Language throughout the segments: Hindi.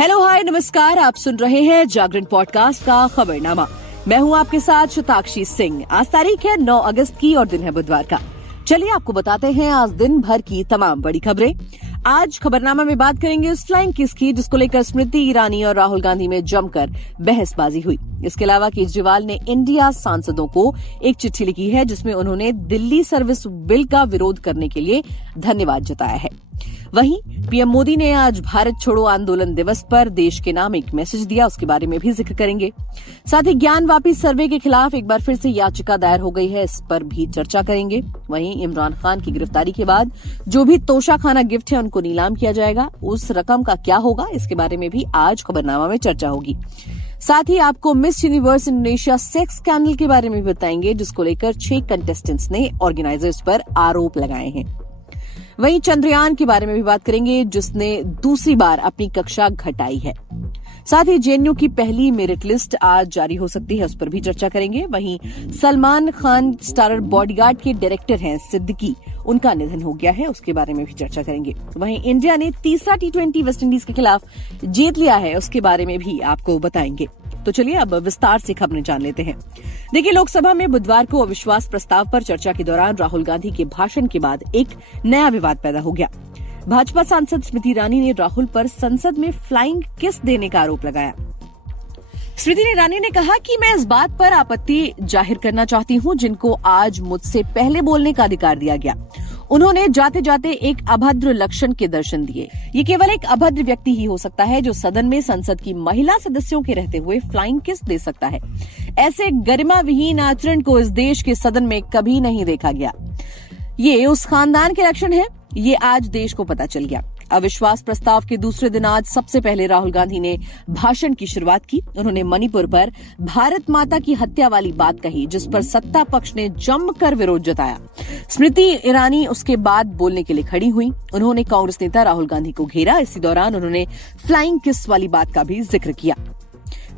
हेलो हाय नमस्कार, आप सुन रहे हैं जागरण पॉडकास्ट का खबरनामा। मैं हूं आपके साथ शताक्षी सिंह। आज तारीख है 9 अगस्त की और दिन है बुधवार का। चलिए आपको बताते हैं आज दिन भर की तमाम बड़ी खबरें। आज खबरनामा में बात करेंगे उस फ्लाइंग किस की जिसको लेकर स्मृति ईरानी और राहुल गांधी में जमकर बहसबाजी हुई। इसके अलावा केजरीवाल ने इंडिया सांसदों को एक चिट्ठी लिखी है जिसमें उन्होंने दिल्ली सर्विस बिल का विरोध करने के लिए धन्यवाद जताया है। वहीं पीएम मोदी ने आज भारत छोड़ो आंदोलन दिवस पर देश के नाम एक मैसेज दिया, उसके बारे में भी जिक्र करेंगे। साथ ही ज्ञानवापी सर्वे के खिलाफ एक बार फिर से याचिका दायर हो गई है, इस पर भी चर्चा करेंगे। वहीं इमरान खान की गिरफ्तारी के बाद जो भी तोशाखाना गिफ्ट है उनको नीलाम किया जाएगा, उस रकम का क्या होगा इसके बारे में भी आज खबरनामा में चर्चा होगी। साथ ही आपको miss universe Indonesia sex scandal के बारे में भी बताएंगे जिसको लेकर 6 कंटेस्टेंट्स ने ऑर्गेनाइजर्स पर आरोप लगाए हैं। वहीं चंद्रयान के बारे में भी बात करेंगे जिसने दूसरी बार अपनी कक्षा घटाई है। साथ ही जेएनयू की पहली मेरिट लिस्ट आज जारी हो सकती है, उस पर भी चर्चा करेंगे। वहीं सलमान खान स्टारर बॉडीगार्ड के डायरेक्टर हैं सिद्दीकी, उनका निधन हो गया है, उसके बारे में भी चर्चा करेंगे। वहीं इंडिया ने तीसरा T20 वेस्टइंडीज के खिलाफ जीत लिया है, उसके बारे में भी आपको बताएंगे। तो चलिए अब विस्तार से खबरें जान लेते हैं। देखिए, लोकसभा में बुधवार को अविश्वास प्रस्ताव पर चर्चा के दौरान राहुल गांधी के भाषण के बाद एक नया विवाद पैदा हो गया। भाजपा सांसद स्मृति ईरानी ने राहुल पर संसद में फ्लाइंग किस देने का आरोप लगाया। स्मृति ईरानी ने कहा कि मैं इस बात पर आपत्ति जाहिर करना चाहती हूं जिनको आज मुझसे पहले बोलने का अधिकार दिया गया। उन्होंने जाते जाते एक अभद्र लक्षण के दर्शन दिए। ये केवल एक अभद्र व्यक्ति ही हो सकता है जो सदन में संसद की महिला सदस्यों के रहते हुए फ्लाइंग किस दे सकता है। ऐसे गरिमा विहीन आचरण को इस देश के सदन में कभी नहीं देखा गया। ये उस खानदान के लक्षण है, ये आज देश को पता चल गया। अविश्वास प्रस्ताव के दूसरे दिन आज सबसे पहले राहुल गांधी ने भाषण की शुरुआत की। उन्होंने मणिपुर पर भारत माता की हत्या वाली बात कही जिस पर सत्ता पक्ष ने जमकर विरोध जताया। स्मृति ईरानी उसके बाद बोलने के लिए खड़ी हुई। उन्होंने कांग्रेस नेता राहुल गांधी को घेरा। इसी दौरान उन्होंने फ्लाइंग किस वाली बात का भी जिक्र किया।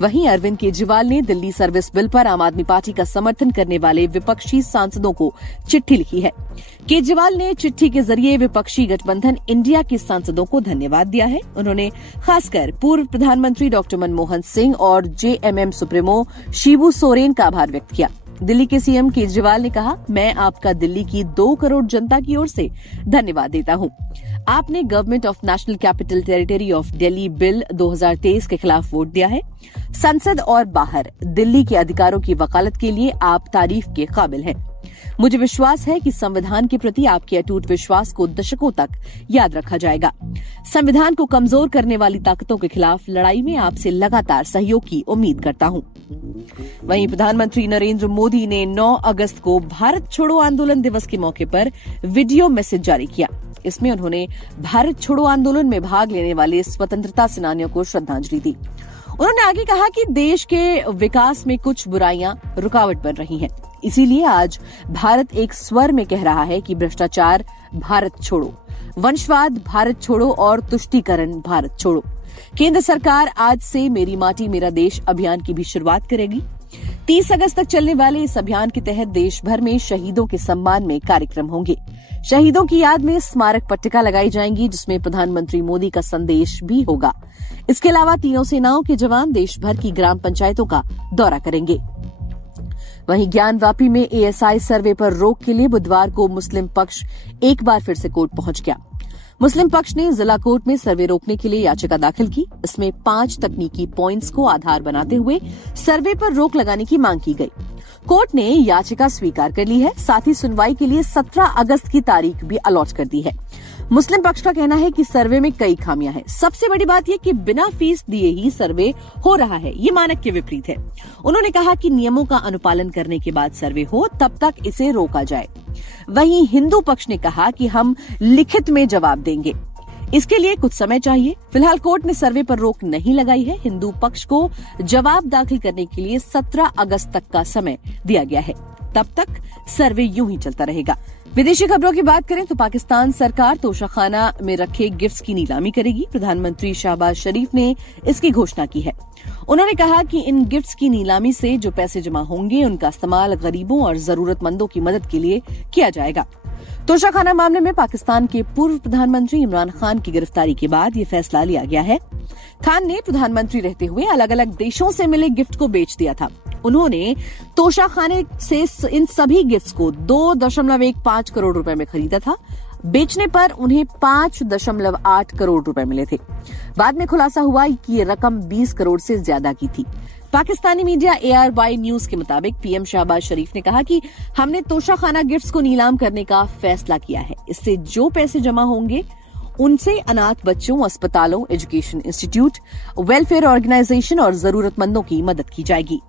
वहीं अरविंद केजरीवाल ने दिल्ली सर्विस बिल पर आम आदमी पार्टी का समर्थन करने वाले विपक्षी सांसदों को चिट्ठी लिखी है। केजरीवाल ने चिट्ठी के जरिए विपक्षी गठबंधन इंडिया के सांसदों को धन्यवाद दिया है। उन्होंने खासकर पूर्व प्रधानमंत्री डॉक्टर मनमोहन सिंह और जेएमएम सुप्रीमो शिबू सोरेन का आभार व्यक्त किया। दिल्ली के सीएम केजरीवाल ने कहा, मैं आपका दिल्ली की 2 करोड़ जनता की ओर से धन्यवाद देता हूं। आपने government of national capital territory of Delhi bill 2023 के खिलाफ वोट दिया है। संसद और बाहर दिल्ली के अधिकारों की वकालत के लिए आप तारीफ के काबिल हैं। मुझे विश्वास है कि संविधान के प्रति आपके अटूट विश्वास को दशकों तक याद रखा जाएगा। संविधान को कमजोर करने वाली ताकतों के खिलाफ लड़ाई में आपसे लगातार सहयोग की उम्मीद करता हूं। वहीं प्रधानमंत्री नरेंद्र मोदी ने 9 अगस्त को भारत छोड़ो आंदोलन दिवस के मौके पर वीडियो मैसेज जारी किया। इसमें उन्होंने भारत छोड़ो आंदोलन में भाग लेने वाले स्वतंत्रता सेनानियों को श्रद्धांजलि दी। उन्होंने आगे कहा कि देश के विकास में कुछ बुराइयां रुकावट बन रही हैं, इसीलिए आज भारत एक स्वर में कह रहा है कि भ्रष्टाचार भारत छोड़ो, वंशवाद भारत छोड़ो और तुष्टीकरण भारत छोड़ो। केंद्र सरकार आज से मेरी माटी मेरा देश अभियान की भी शुरुआत करेगी। 30 अगस्त तक चलने वाले इस अभियान के तहत देश भर में शहीदों के सम्मान में कार्यक्रम होंगे। शहीदों की याद में स्मारक पट्टिका लगाई जाएंगी जिसमें प्रधानमंत्री मोदी का संदेश भी होगा। इसके अलावा तीनों सेनाओं के जवान देश भर की ग्राम पंचायतों का दौरा करेंगे। वहीं ज्ञानवापी में एएसआई सर्वे पर रोक के लिए बुधवार को मुस्लिम पक्ष एक बार फिर से कोर्ट पहुंच गया। मुस्लिम पक्ष ने जिला कोर्ट में सर्वे रोकने के लिए याचिका दाखिल की। इसमें 5 तकनीकी पॉइंट्स को आधार बनाते हुए सर्वे पर रोक लगाने की मांग की गई। कोर्ट ने याचिका स्वीकार कर ली है। साथ ही सुनवाई के लिए 17 अगस्त की तारीख भी अलॉट कर दी है। मुस्लिम पक्ष का कहना है कि सर्वे में कई खामियां हैं। सबसे बड़ी बात यह कि बिना फीस दिए ही सर्वे हो रहा है, ये मानक के विपरीत है। उन्होंने कहा कि नियमों का अनुपालन करने के बाद सर्वे हो तब तक इसे रोका जाए। वहीं हिंदू पक्ष ने कहा कि हम लिखित में जवाब देंगे, इसके लिए कुछ समय चाहिए। फिलहाल कोर्ट ने सर्वे पर रोक नहीं लगाई है। हिंदू पक्ष को जवाब दाखिल करने के लिए 17 अगस्त तक का समय दिया गया है, तब तक सर्वे यूं ही चलता रहेगा। विदेशी खबरों की बात करें तो पाकिस्तान सरकार तोशाखाना में रखे गिफ्ट्स की नीलामी करेगी। प्रधानमंत्री शहबाज शरीफ ने इसकी घोषणा की है। उन्होंने कहा कि इन गिफ्ट्स की नीलामी से जो पैसे जमा होंगे उनका इस्तेमाल गरीबों और जरूरतमंदों की मदद के लिए किया जाएगा। तोशाखाना मामले में पाकिस्तान के पूर्व प्रधानमंत्री इमरान खान की गिरफ्तारी के बाद ये फैसला लिया गया है। खान ने प्रधानमंत्री रहते हुए अलग अलग देशों से मिले गिफ्ट को बेच दिया था। उन्होंने तोशाखाने से इन सभी गिफ्ट्स को 2.15 करोड़ रुपए में खरीदा था। बेचने पर उन्हें 5.8 करोड़ रुपए मिले थे। बाद में खुलासा हुआ कि ये रकम 20 करोड़ से ज्यादा की थी। पाकिस्तानी मीडिया ARY न्यूज के मुताबिक पीएम शहबाज शरीफ ने कहा कि हमने तोशाखाना गिफ्ट्स को नीलाम करने का फैसला किया है। इससे जो पैसे जमा होंगे उनसे अनाथ बच्चों, अस्पतालों, एजुकेशन इंस्टीट्यूट, वेलफेयर ऑर्गेनाइजेशन और जरूरतमंदों की मदद की जाएगी।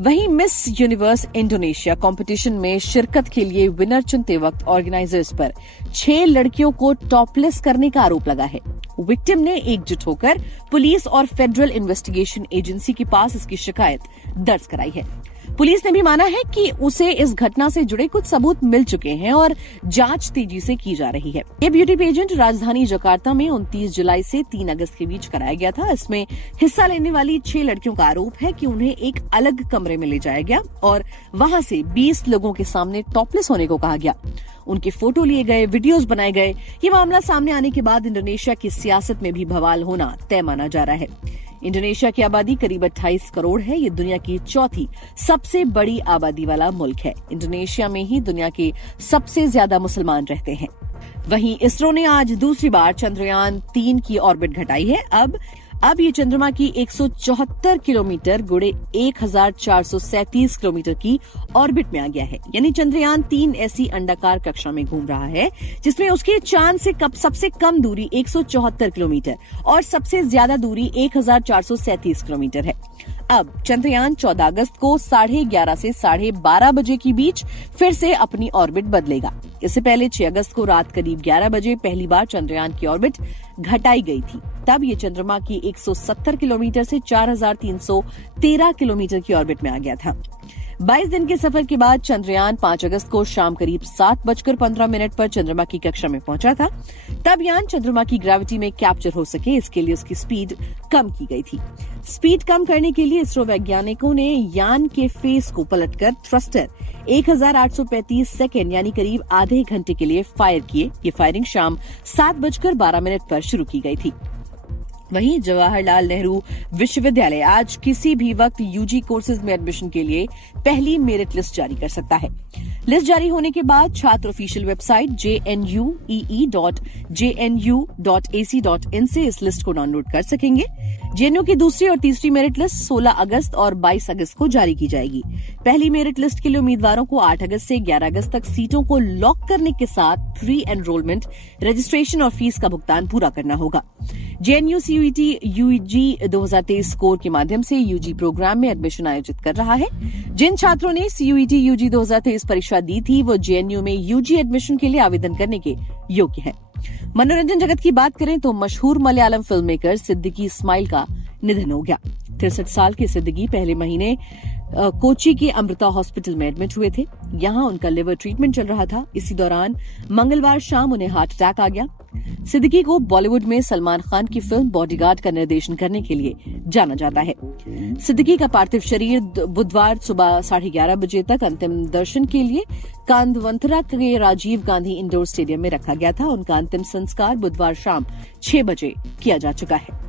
वहीं मिस यूनिवर्स इंडोनेशिया कंपटीशन में शिरकत के लिए विनर चुनते वक्त ऑर्गेनाइजर्स पर 6 लड़कियों को टॉपलेस करने का आरोप लगा है। विक्टिम ने एकजुट होकर पुलिस और फेडरल इन्वेस्टिगेशन एजेंसी के पास इसकी शिकायत दर्ज कराई है। पुलिस ने भी माना है कि उसे इस घटना से जुड़े कुछ सबूत मिल चुके हैं और जांच तेजी से की जा रही है। ये ब्यूटी पेजेंट राजधानी जकार्ता में 29 जुलाई से 3 अगस्त के बीच कराया गया था। इसमें हिस्सा लेने वाली 6 लड़कियों का आरोप है कि उन्हें एक अलग कमरे में ले जाया गया और वहां से 20 लोगों के सामने टॉपलेस होने को कहा गया। उनके फोटो लिए गए, वीडियोस बनाए गए। ये मामला सामने आने के बाद इंडोनेशिया की सियासत में भी बवाल होना तय माना जा रहा है। इंडोनेशिया की आबादी करीब 28 करोड़ है। ये दुनिया की चौथी सबसे बड़ी आबादी वाला मुल्क है। इंडोनेशिया में ही दुनिया के सबसे ज्यादा मुसलमान रहते हैं। वहीं इसरो ने आज दूसरी बार चंद्रयान 3 की ऑर्बिट घटाई है। अब ये चंद्रमा की 174 किलोमीटर गुणे 1437 किलोमीटर की ऑर्बिट में आ गया है। यानी चंद्रयान 3 ऐसी अंडाकार कक्षा में घूम रहा है जिसमें उसके चांद से सबसे कम दूरी 174 किलोमीटर और सबसे ज्यादा दूरी 1437 किलोमीटर है। अब चंद्रयान 14 अगस्त को 11:30 से 12:30 बजे के बीच फिर से अपनी ऑर्बिट बदलेगा। इससे पहले 6 अगस्त को रात करीब 11 बजे पहली बार चंद्रयान की ऑर्बिट घटाई गई थी। तब ये चंद्रमा की 170 किलोमीटर से 4313 किलोमीटर की ऑर्बिट में आ गया था। 22 दिन के सफर के बाद चंद्रयान 5 अगस्त को शाम करीब 7:15 पर चंद्रमा की कक्षा में पहुंचा था। तब यान चंद्रमा की ग्रेविटी में कैप्चर हो सके, इसके लिए उसकी स्पीड कम की गई थी। स्पीड कम करने के लिए इसरो वैज्ञानिकों ने यान के फेस को पलटकर थ्रस्टर 1835 सेकेंड यानी करीब आधे घंटे के लिए फायर किए। ये फायरिंग शाम 7:12 पर शुरू की गई थी। वहीं जवाहरलाल नेहरू विश्वविद्यालय आज किसी भी वक्त यूजी कोर्सेज में एडमिशन के लिए पहली मेरिट लिस्ट जारी कर सकता है। लिस्ट जारी होने के बाद छात्र ऑफिशियल वेबसाइट jnue.jnu.ac.in से इस लिस्ट को डाउनलोड कर सकेंगे। जेएनयू की दूसरी और तीसरी मेरिट लिस्ट 16 अगस्त और 22 अगस्त को जारी की जाएगी। पहली मेरिट लिस्ट के लिए उम्मीदवारों को 8 अगस्त से 11 अगस्त तक सीटों को लॉक करने के साथ प्री एनरोलमेंट, रजिस्ट्रेशन और फीस का भुगतान पूरा करना होगा। जेएनयू सीयूईटी यूजी 2023 स्कोर के माध्यम से यूजी प्रोग्राम में एडमिशन आयोजित कर रहा है। जिन छात्रों ने सीयूईटी यूजी 2023 परीक्षा दी थी वो जेएनयू में यूजी एडमिशन के लिए आवेदन करने के योग्य हैं। मनोरंजन जगत की बात करें तो मशहूर मलयालम फिल्म मेकर सिद्दीकी इस्माइल का निधन हो गया। 63 साल के सिद्दीकी पहले महीने कोची के अमृता हॉस्पिटल में एडमिट हुए थे। यहां उनका लिवर ट्रीटमेंट चल रहा था। इसी दौरान मंगलवार शाम उन्हें हार्ट अटैक आ गया। सिद्दीकी को बॉलीवुड में सलमान खान की फिल्म बॉडीगार्ड का निर्देशन करने के लिए जाना जाता है। सिद्दीकी का पार्थिव शरीर बुधवार सुबह 11:30 बजे तक अंतिम दर्शन के लिए कांदवंथरा के राजीव गांधी इंडोर स्टेडियम में रखा गया था। उनका अंतिम संस्कार बुधवार शाम 6 बजे किया जा चुका है।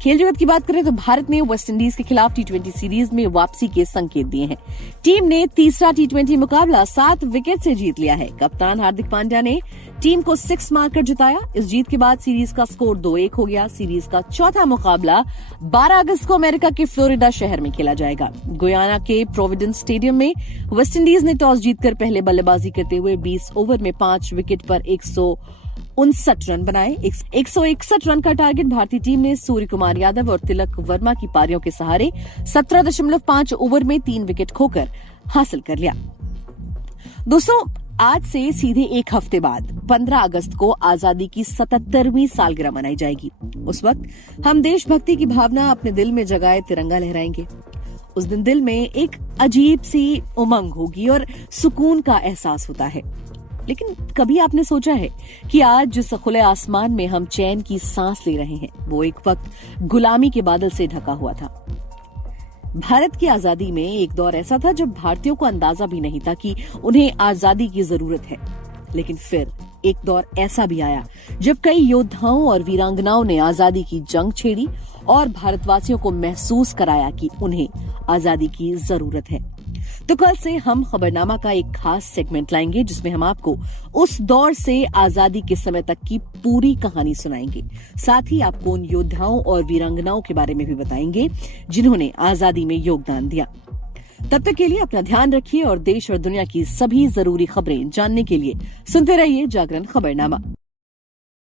खेल जगत की बात करें तो भारत ने वेस्टइंडीज के खिलाफ टी20 सीरीज में वापसी के संकेत दिए हैं। टीम ने तीसरा टी20 मुकाबला 7 विकेट से जीत लिया है। कप्तान हार्दिक पांड्या ने टीम को 6 मारकर जिताया। इस जीत के बाद सीरीज का स्कोर 2-1 हो गया। सीरीज का चौथा मुकाबला 12 अगस्त को अमेरिका के फ्लोरिडा शहर में खेला जाएगा। गुयाना के प्रोविडेंस स्टेडियम में वेस्टइंडीज ने टॉस जीतकर पहले बल्लेबाजी करते हुए 20 ओवर में 5 विकेट पर 159 रन बनाए। 161 रन का टारगेट भारतीय टीम ने सूर्य कुमार यादव और तिलक वर्मा की पारियों के सहारे 17.5 ओवर में 3 विकेट खोकर हासिल कर लिया। दोस्तों, आज से सीधे एक हफ्ते बाद 15 अगस्त को आजादी की 77वीं सालगिरह मनाई जाएगी। उस वक्त हम देशभक्ति की भावना अपने दिल में जगाए तिरंगा लहराएंगे। उस दिन दिल में एक अजीब सी उमंग होगी और सुकून का एहसास होता है। लेकिन कभी आपने सोचा है कि आज जिस खुले आसमान में हम चैन की सांस ले रहे हैं वो एक वक्त गुलामी के बादल से ढका हुआ था। भारत की आजादी में एक दौर ऐसा था जब भारतीयों को अंदाजा भी नहीं था कि उन्हें आजादी की जरूरत है। लेकिन फिर एक दौर ऐसा भी आया जब कई योद्धाओं और वीरांगनाओं ने आजादी की जंग छेड़ी और भारतवासियों को महसूस कराया कि उन्हें आजादी की जरूरत है। तो कल से हम खबरनामा का एक खास सेगमेंट लाएंगे जिसमें हम आपको उस दौर से आजादी के समय तक की पूरी कहानी सुनाएंगे। साथ ही आपको उन योद्धाओं और वीरांगनाओं के बारे में भी बताएंगे जिन्होंने आजादी में योगदान दिया। तब तक के लिए अपना ध्यान रखिए और देश और दुनिया की सभी जरूरी खबरें जानने के लिए सुनते रहिए जागरण खबरनामा।